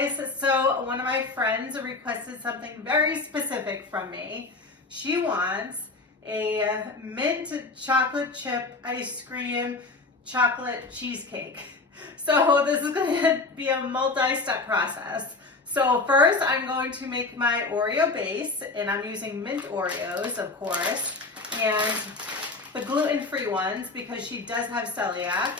guys, so one of my friends requested something very specific from me. She wants a mint chocolate chip ice cream chocolate cheesecake. So this is going to be a multi-step process. So first I'm going to make my Oreo base, and I'm using mint Oreos, of course, and the gluten-free ones because she does have celiac.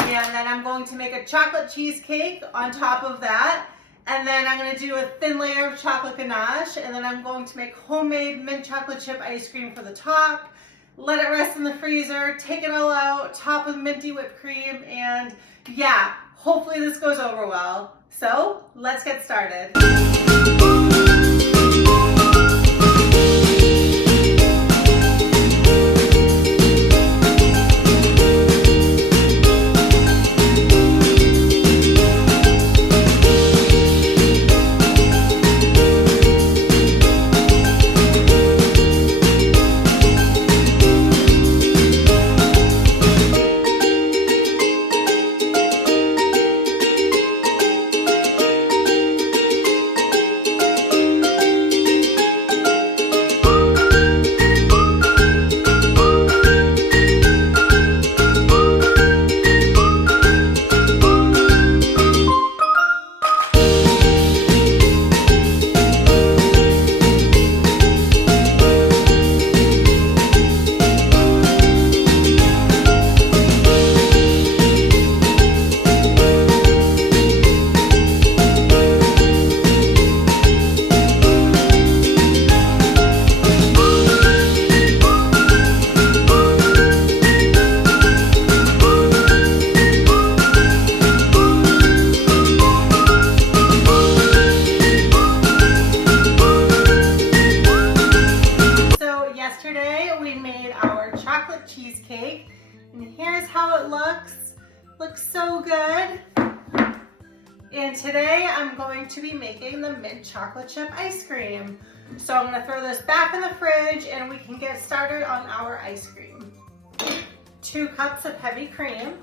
And then I'm going to make a chocolate cheesecake on top of that. And then I'm going to do a thin layer of chocolate ganache. And then I'm going to make homemade mint chocolate chip ice cream for the top. Let it rest in the freezer, take it all out, top with minty whipped cream. And yeah, hopefully this goes over well. So let's get started. Cheesecake, and here's how it looks. Looks so good. And today I'm going to be making the mint chocolate chip ice cream. So I'm going to throw this back in the fridge and we can get started on our ice cream. 2 cups of heavy cream,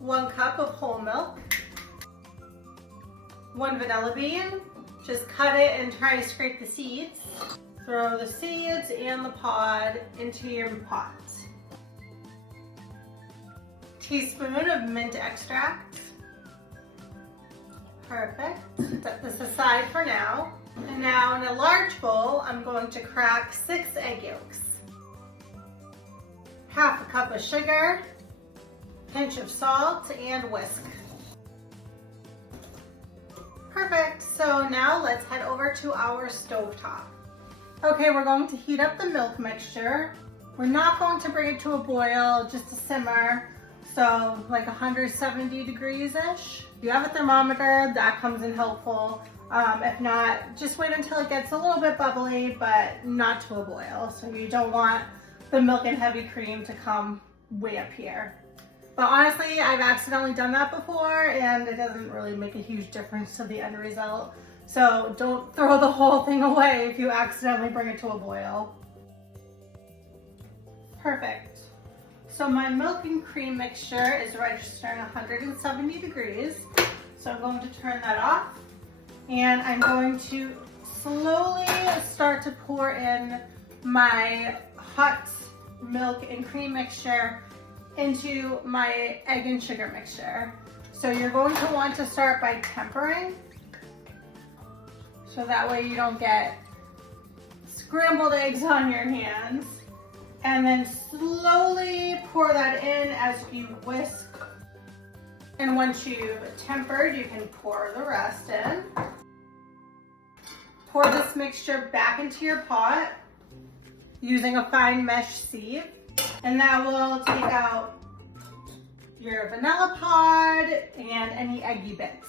1 cup of whole milk, 1 vanilla bean. Just cut it and try to scrape the seeds. Throw the seeds and the pod into your pot. Teaspoon of mint extract. Perfect. Set this aside for now. And now in a large bowl, I'm going to crack 6 egg yolks. Half a cup of sugar, pinch of salt, and whisk. Perfect. So now let's head over to our stovetop. Okay, we're going to heat up the milk mixture. We're not going to bring it to a boil, just a simmer. So like 170 degrees-ish. If you have a thermometer, that comes in helpful. If not, just wait until it gets a little bit bubbly, but not to a boil. So you don't want the milk and heavy cream to come way up here. But honestly, I've accidentally done that before and it doesn't really make a huge difference to the end result. So don't throw the whole thing away if you accidentally bring it to a boil. Perfect. So my milk and cream mixture is registering 170 degrees. So I'm going to turn that off. And I'm going to slowly start to pour in my hot milk and cream mixture into my egg and sugar mixture. So you're going to want to start by tempering. So that way you don't get scrambled eggs on your hands. And then slowly pour that in as you whisk. And once you've tempered, you can pour the rest in. Pour this mixture back into your pot using a fine mesh sieve. And that will take out your vanilla pod and any eggy bits.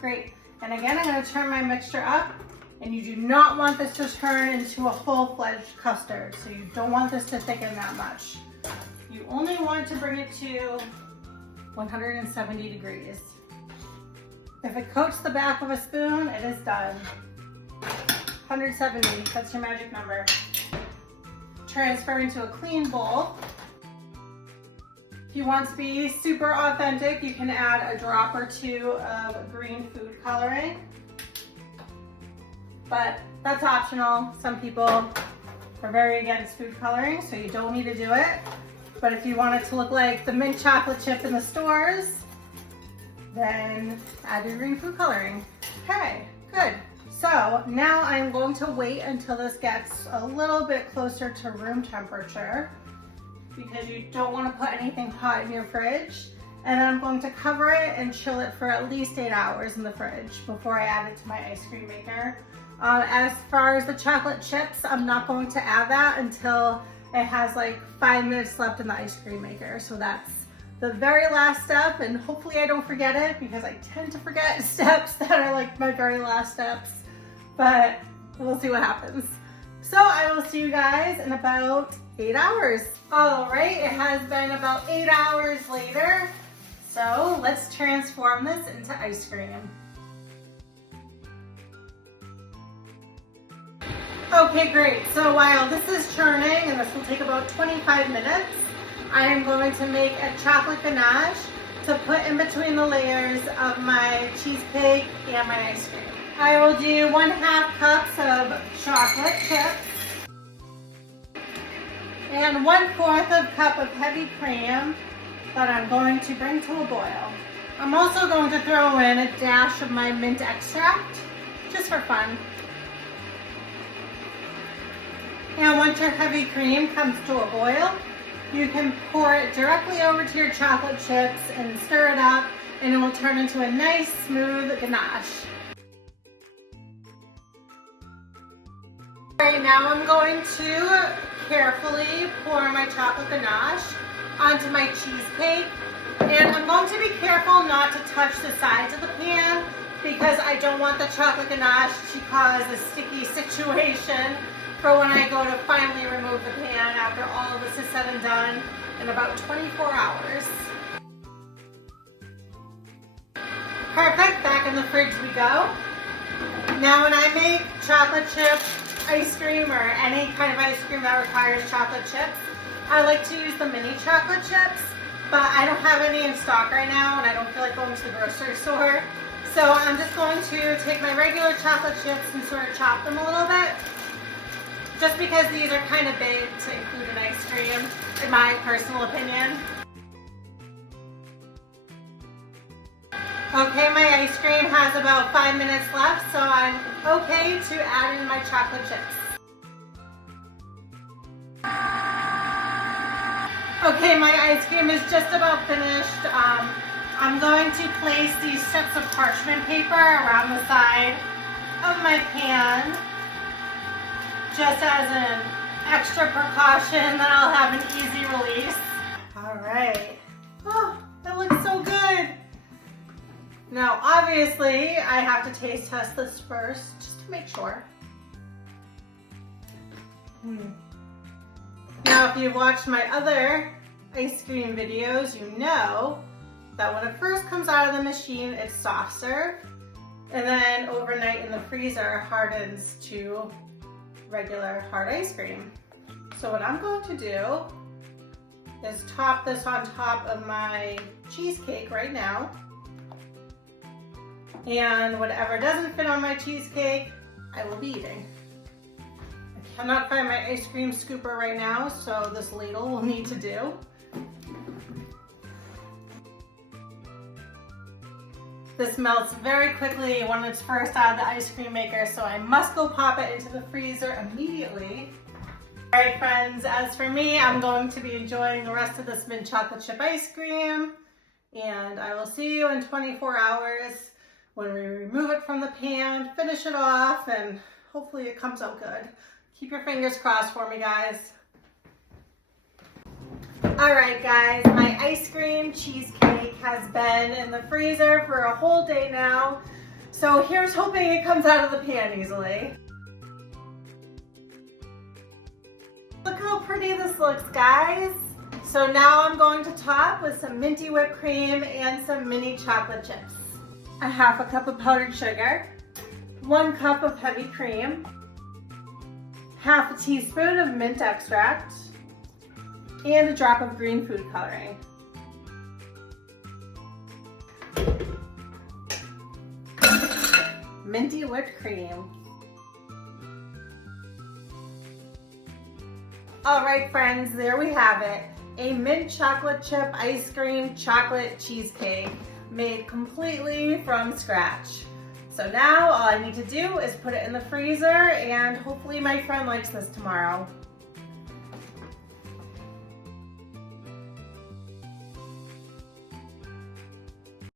Great. And again, I'm going to turn my mixture up, and you do not want this to turn into a full-fledged custard. So you don't want this to thicken that much. You only want to bring it to 170 degrees. If it coats the back of a spoon, it is done. 170, that's your magic number. Transfer into a clean bowl. If you want to be super authentic, you can add a drop or two of green food coloring. But that's optional. Some people are very against food coloring, so you don't need to do it. But if you want it to look like the mint chocolate chip in the stores, then add your green food coloring. Okay, good. So now I'm going to wait until this gets a little bit closer to room temperature, because you don't want to put anything hot in your fridge. And then I'm going to cover it and chill it for at least 8 hours in the fridge before I add it to my ice cream maker. As far as the chocolate chips, I'm not going to add that until it has like 5 minutes left in the ice cream maker. So that's the very last step, and hopefully I don't forget it, because I tend to forget steps that are like my very last steps, but we'll see what happens. So I will see you guys in about 8 hours. All right, it has been about 8 hours later. So let's transform this into ice cream. Okay, great. So while this is churning, and this will take about 25 minutes, I am going to make a chocolate ganache to put in between the layers of my cheesecake and my ice cream. I will do 1/2 cups of chocolate chips and 1/4 of cup of heavy cream that I'm going to bring to a boil. I'm also going to throw in a dash of my mint extract, just for fun. And once your heavy cream comes to a boil, you can pour it directly over to your chocolate chips and stir it up, and it will turn into a nice smooth ganache. Right now I'm going to carefully pour my chocolate ganache onto my cheesecake, and I'm going to be careful not to touch the sides of the pan, because I don't want the chocolate ganache to cause a sticky situation for when I go to finally remove the pan after all of this is said and done in about 24 hours. Perfect, back in the fridge we go. Now when I make chocolate chip ice cream, or any kind of ice cream that requires chocolate chips, I like to use the mini chocolate chips, but I don't have any in stock right now, and I don't feel like going to the grocery store. So I'm just going to take my regular chocolate chips and sort of chop them a little bit, just because these are kind of big to include in ice cream, in my personal opinion. Okay, my ice cream has about 5 minutes left, so I'm okay to add in my chocolate chips. Okay, my ice cream is just about finished. I'm going to place these strips of parchment paper around the side of my pan, just as an extra precaution that I'll have an easy release. All right. Oh, that looks so good. Now, obviously, I have to taste test this first, just to make sure. Now, if you've watched my other ice cream videos, you know that when it first comes out of the machine, it's soft serve, and then overnight in the freezer hardens to regular hard ice cream. So what I'm going to do is top this on top of my cheesecake right now. And whatever doesn't fit on my cheesecake, I will be eating. I cannot find my ice cream scooper right now, so this ladle will need to do. This melts very quickly when it's first out of the ice cream maker, so I must go pop it into the freezer immediately. All right, friends, as for me, I'm going to be enjoying the rest of this mint chocolate chip ice cream, and I will see you in 24 hours when we remove it from the pan, finish it off, and hopefully it comes out good. Keep your fingers crossed for me, guys. All right, guys, my ice cream cheesecake has been in the freezer for a whole day now, so here's hoping it comes out of the pan easily. Look how pretty this looks, guys. So now I'm going to top with some minty whipped cream and some mini chocolate chips. 1/2 cup of powdered sugar, 1 cup of heavy cream, 1/2 teaspoon of mint extract, and a drop of green food coloring. minty whipped cream. All right, friends, there we have it. A mint chocolate chip ice cream chocolate cheesecake made completely from scratch. So now all I need to do is put it in the freezer and hopefully my friend likes this tomorrow.